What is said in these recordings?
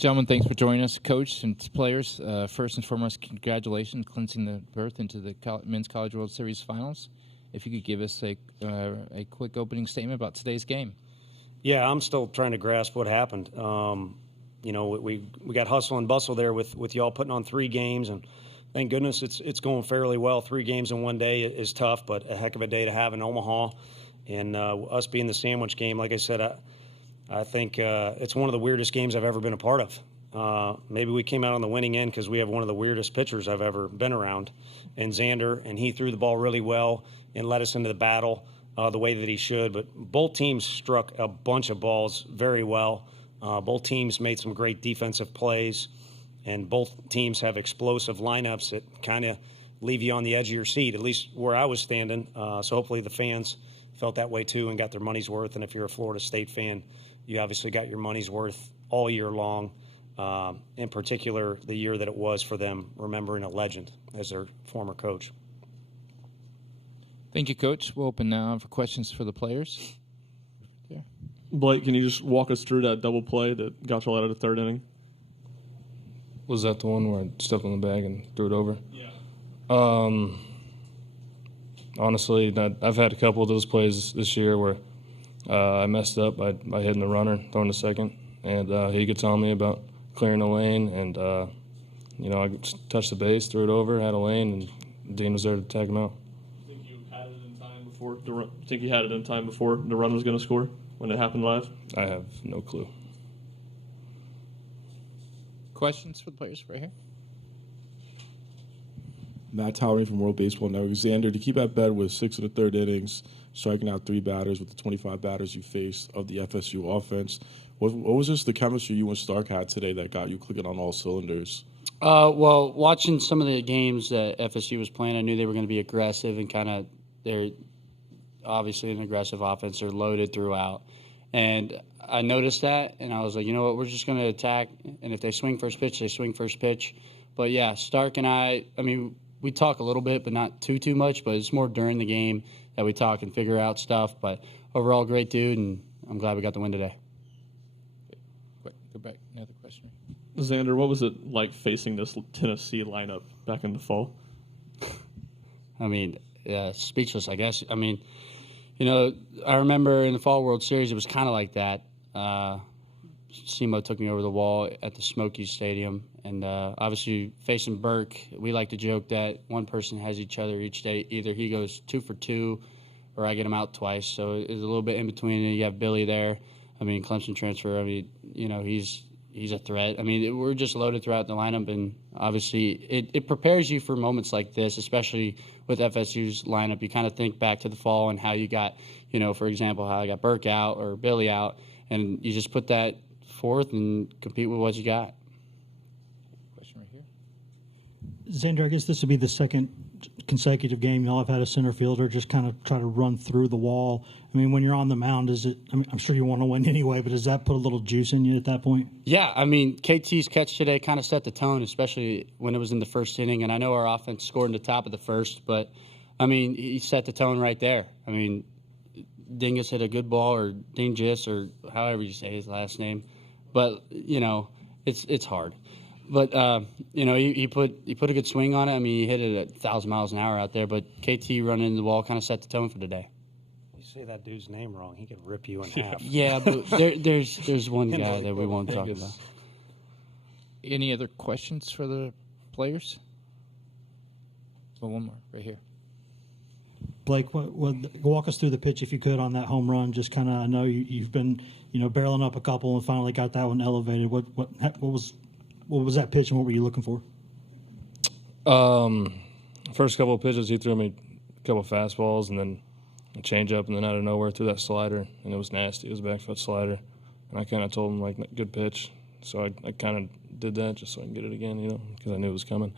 Gentlemen, thanks for joining us, Coach and players. First and foremost, congratulations clinching the berth into the Men's College World Series Finals. If you could give us a quick opening statement about today's game. Yeah, I'm still trying to grasp what happened. We got hustle and bustle there with y'all putting on 3 games, and thank goodness it's going fairly well. 3 games in one day is tough, but a heck of a day to have in Omaha. And us being the sandwich game, like I said, I think it's one of the weirdest games I've ever been a part of. Maybe we came out on the winning end because we have one of the weirdest pitchers I've ever been around in Zander, and he threw the ball really well and led us into the battle the way that he should. But both teams struck a bunch of balls very well. Both teams made some great defensive plays, and both teams have explosive lineups that kind of leave you on the edge of your seat, at least where I was standing. So hopefully the fans felt that way too and got their money's worth. And if you're a Florida State fan, you obviously got your money's worth all year long, in particular the year that it was for them, remembering a legend as their former coach. Thank you, Coach. We'll open now for questions for the players. Yeah. Blake, can you just walk us through that double play that got you out of the 3rd inning? Was that the one where I stepped on the bag and threw it over? Yeah. Honestly, I've had a couple of those plays this year where I messed up by hitting the runner, throwing the second, and he could tell me about clearing the lane, and I just touched the base, threw it over, had a lane, and Dean was there to tag him out. Think you had it in time before think you had it in time before the run was going to score when it happened live? I have no clue. Questions for the players right here? Matt Towering from World Baseball Network. Zander, to keep at bed with 6 of the 3rd innings, striking out 3 batters with the 25 batters you faced of the FSU offense, what was just the chemistry you and Stark had today that got you clicking on all cylinders? Well, watching some of the games that FSU was playing, I knew they were going to be aggressive and they're obviously an aggressive offense. They're loaded throughout. And I noticed that, and I was like, you know what, we're just going to attack. And if they swing first pitch, they swing first pitch. But, yeah, Stark and I mean, we talk a little bit, but not too much. But it's more during the game that we talk and figure out stuff. But overall, great dude, and I'm glad we got the win today. Wait, go back. Another question. Zander, what was it like facing this Tennessee lineup back in the fall? I mean, speechless, I guess. I mean, I remember in the Fall World Series, it was kind of like that. SEMO took me over the wall at the Smokies Stadium. And obviously, facing Burke, we like to joke that one person has each other each day. Either he goes 2 for 2 or I get him out twice. So it's a little bit in between. And you have Billy there. I mean, Clemson transfer. I mean, he's a threat. I mean, we're just loaded throughout the lineup. And obviously, it prepares you for moments like this, especially with FSU's lineup. You kind of think back to the fall and how you got, for example, how I got Burke out or Billy out. And you just put that forth and compete with what you got. Zander, I guess this would be the 2nd consecutive game y'all have had a center fielder just kind of try to run through the wall. I mean, when you're on the mound, I'm sure you want to win anyway, but does that put a little juice in you at that point? Yeah, I mean, KT's catch today kind of set the tone, especially when it was in the 1st inning. And I know our offense scored in the top of the 1st, but, I mean, he set the tone right there. I mean, Dingus hit a good ball, or Dingus, or however you say his last name. But, it's hard. But, he put a good swing on it. I mean, he hit it at 1,000 miles an hour out there. But KT running the wall kind of set the tone for today. You say that dude's name wrong, he could rip you in half. Yeah, but there's one guy that we won't talk about. Any other questions for the players? Well, one more right here. Blake, walk us through the pitch if you could on that home run. Just kind of, I know you've been, barreling up a couple and finally got that one elevated. What was that pitch and what were you looking for? First couple of pitches, he threw me a couple of fastballs and then a changeup, and then out of nowhere threw that slider, and it was nasty. It was a back foot slider, and I kind of told him, good pitch. So I kind of did that just so I can get it again, because I knew it was coming.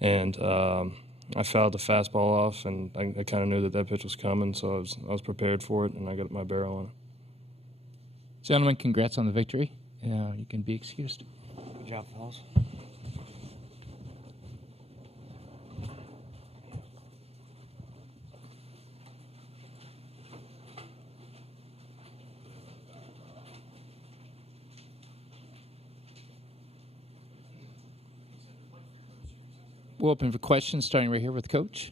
And I fouled the fastball off, and I kind of knew that pitch was coming, so I was prepared for it, and I got my barrel on it. Gentlemen, congrats on the victory. You can be excused. Good job, fellas. We'll open for questions, starting right here with Coach.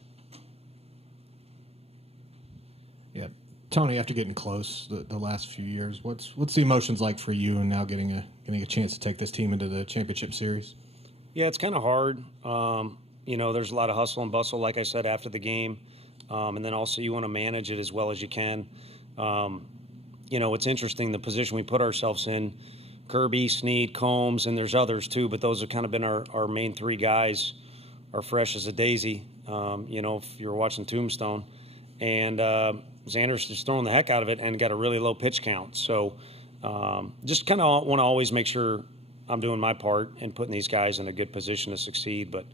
Yeah, Tony. After getting close the last few years, what's the emotions like for you, and now getting a chance to take this team into the championship series? Yeah, it's kind of hard. There's a lot of hustle and bustle, like I said, after the game, and then also you want to manage it as well as you can. It's interesting the position we put ourselves in. Kirby, Snead, Combs, and there's others too, but those have kind of been our main three guys are fresh as a daisy, if you're watching Tombstone. And Zander's just throwing the heck out of it and got a really low pitch count. So just kind of want to always make sure I'm doing my part and putting these guys in a good position to succeed. But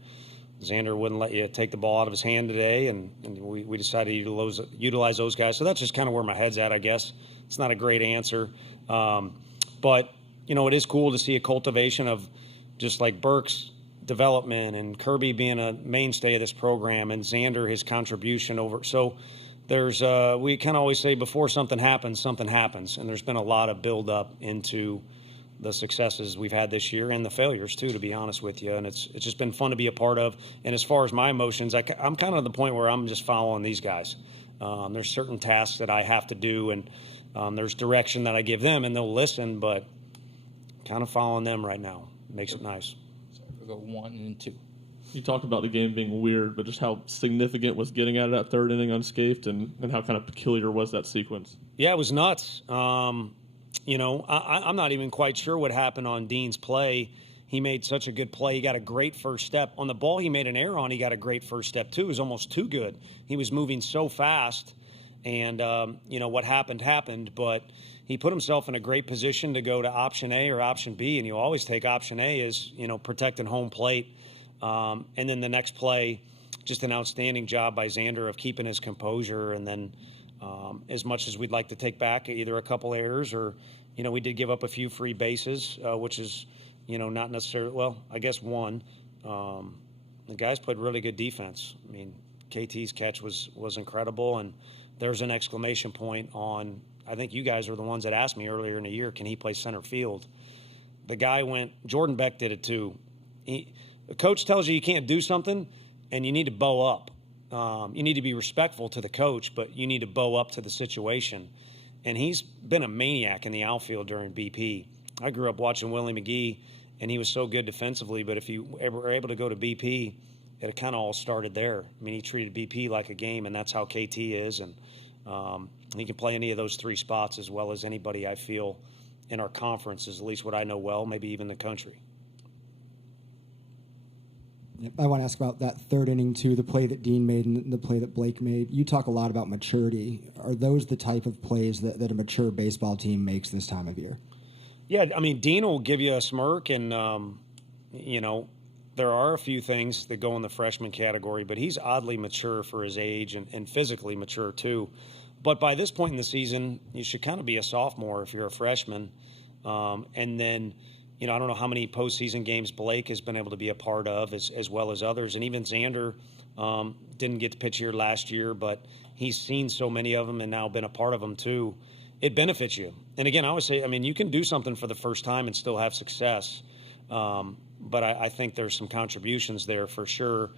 Zander wouldn't let you take the ball out of his hand today, and we decided to utilize those guys. So that's just kind of where my head's at, I guess. It's not a great answer. But it is cool to see a cultivation of just like Burke's development and Kirby being a mainstay of this program and Zander, his contribution over. So there's we kind of always say before something happens. And there's been a lot of build-up into the successes we've had this year and the failures too, to be honest with you. And it's just been fun to be a part of. And as far as my emotions, I'm kind of at the point where I'm just following these guys. There's certain tasks that I have to do, and there's direction that I give them, and they'll listen, but kind of following them right now makes it nice. So we'll go 1 and 2. You talked about the game being weird, but just how significant was getting out of that third inning unscathed, and how kind of peculiar was that sequence? Yeah, it was nuts. I'm not even quite sure what happened on Dean's play. He made such a good play. He got a great first step. On the ball he made an error on, he got a great first step, too. It was almost too good. He was moving so fast, and, what happened, but he put himself in a great position to go to option A or option B, and you always take option A as, protecting home plate. And then the next play, just an outstanding job by Zander of keeping his composure, and then as much as we'd like to take back either a couple errors or, we did give up a few free bases, which is, not necessarily, well, I guess one. The guys played really good defense. I mean, KT's catch was incredible, and there's an exclamation point on, I think you guys were the ones that asked me earlier in the year, can he play center field? The guy Jordan Beck did it too. The coach tells you can't do something, and you need to bow up. You need to be respectful to the coach, but you need to bow up to the situation. And he's been a maniac in the outfield during BP. I grew up watching Willie McGee, and he was so good defensively, but if you ever were able to go to BP, it kind of all started there. I mean, he treated BP like a game, and that's how KT is. And he can play any of those three spots as well as anybody, I feel, in our conference, is at least what I know well, maybe even the country. Yep. I want to ask about that third inning, too, the play that Dean made and the play that Blake made. You talk a lot about maturity. Are those the type of plays that a mature baseball team makes this time of year? Yeah, I mean, Dean will give you a smirk, and, there are a few things that go in the freshman category, but he's oddly mature for his age and physically mature, too. But by this point in the season, you should kind of be a sophomore if you're a freshman. And then, I don't know how many postseason games Blake has been able to be a part of as well as others. And even Zander didn't get to pitch here last year, but he's seen so many of them and now been a part of them too. It benefits you. And again, I always say, you can do something for the first time and still have success. But I think there's some contributions there for sure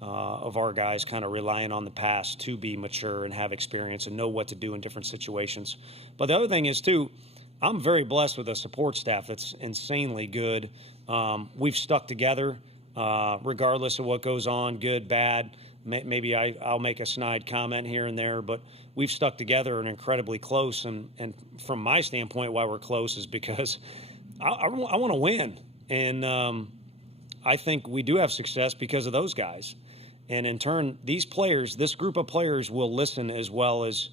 of our guys kind of relying on the past to be mature and have experience and know what to do in different situations. But the other thing is, too, I'm very blessed with a support staff that's insanely good. We've stuck together regardless of what goes on, good, bad. Maybe I'll make a snide comment here and there, but we've stuck together and incredibly close. And from my standpoint, why we're close is because I want to win. And I think we do have success because of those guys. And in turn, this group of players will listen as well as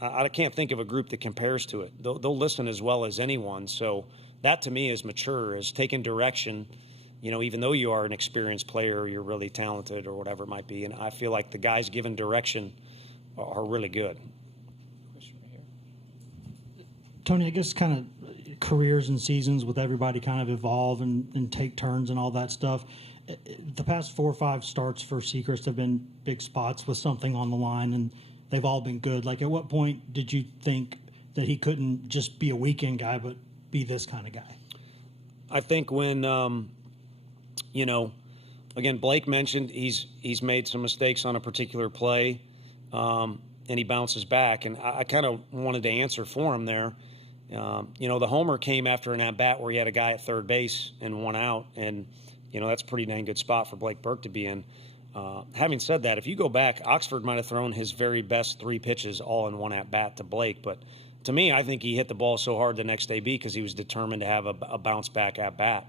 I can't think of a group that compares to it. They'll listen as well as anyone. So that to me is mature, is taking direction, even though you are an experienced player or you're really talented or whatever it might be. And I feel like the guys given direction are really good. Tony, I guess kind of careers and seasons with everybody kind of evolve and take turns and all that stuff. The past 4 or 5 starts for Sechrist have been big spots with something on the line, and they've all been good. Like, at what point did you think that he couldn't just be a weekend guy but be this kind of guy? I think when, again, Blake mentioned he's made some mistakes on a particular play, and he bounces back. And I kind of wanted to answer for him there. The homer came after an at-bat where he had a guy at third base and one out, and, that's a pretty dang good spot for Blake Burke to be in. Having said that, if you go back, Oxford might have thrown his very best 3 pitches all in one at-bat to Blake, but to me, I think he hit the ball so hard the next day because he was determined to have a bounce-back at-bat.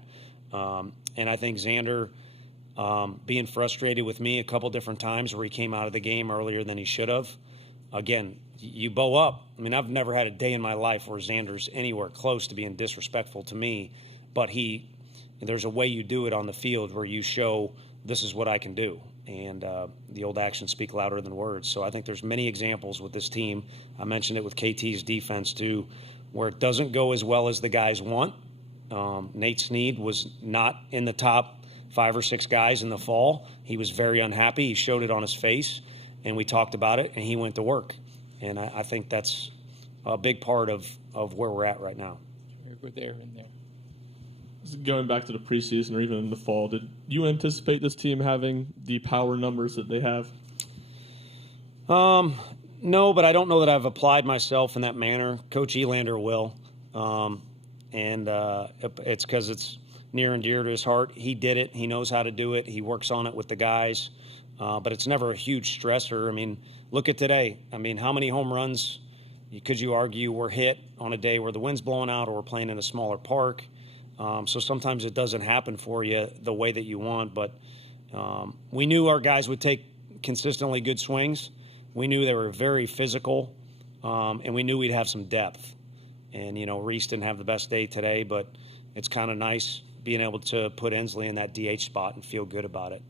And I think Zander, being frustrated with me a couple different times where he came out of the game earlier than he should have, again, you bow up. I mean, I've never had a day in my life where Zander's anywhere close to being disrespectful to me, but there's a way you do it on the field where you show this is what I can do. And the old actions speak louder than words. So I think there's many examples with this team. I mentioned it with KT's defense too, where it doesn't go as well as the guys want. Nate Snead was not in the top 5 or 6 guys in the fall. He was very unhappy. He showed it on his face, and we talked about it, and he went to work. And I think that's a big part of where we're at right now. We're there and there. Going back to the preseason or even in the fall, did you anticipate this team having the power numbers that they have? No, but I don't know that I've applied myself in that manner. Coach Elander will. It's because it's near and dear to his heart. He did it. He knows how to do it. He works on it with the guys. But it's never a huge stressor. I mean, look at today. I mean, how many home runs could you argue were hit on a day where the wind's blowing out or we're playing in a smaller park? So sometimes it doesn't happen for you the way that you want. But we knew our guys would take consistently good swings. We knew they were very physical, and we knew we'd have some depth. And, Reese didn't have the best day today, but it's kind of nice being able to put Ensley in that DH spot and feel good about it.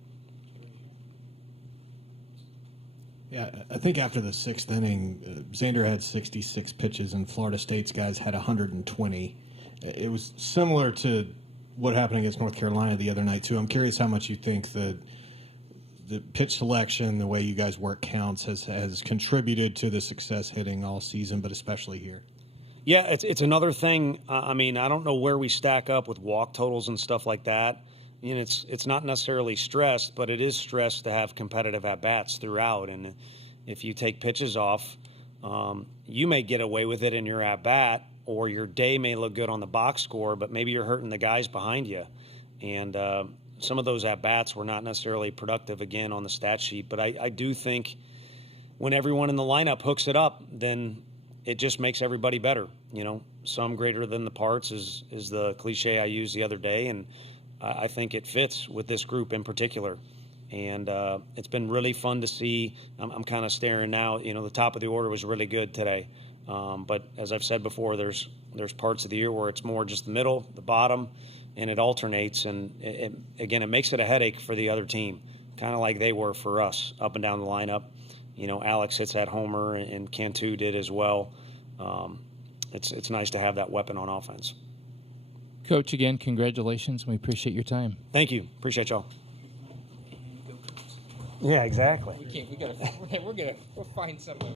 Yeah, I think after the 6th inning, Zander had 66 pitches, and Florida State's guys had 120. It was similar to what happened against North Carolina the other night, too. I'm curious how much you think the pitch selection, the way you guys work counts, has contributed to the success hitting all season, but especially here. Yeah, it's another thing. I mean, I don't know where we stack up with walk totals and stuff like that. It's not necessarily stressed, but it is stressed to have competitive at-bats throughout. And if you take pitches off, you may get away with it in your at-bat, or your day may look good on the box score, but maybe you're hurting the guys behind you. And some of those at-bats were not necessarily productive, again, on the stat sheet. But I do think when everyone in the lineup hooks it up, then it just makes everybody better. Some greater than the parts is the cliche I used the other day, and I think it fits with this group in particular. And it's been really fun to see. I'm kind of staring now. The top of the order was really good today. But as I've said before, there's parts of the year where it's more just the middle, the bottom, and it alternates. And it makes it a headache for the other team, kind of like they were for us up and down the lineup. Alex hits that homer, and Cantu did as well. It's nice to have that weapon on offense. Coach, again, congratulations. We appreciate your time. Thank you. Appreciate y'all. Yeah, exactly. We'll find someone.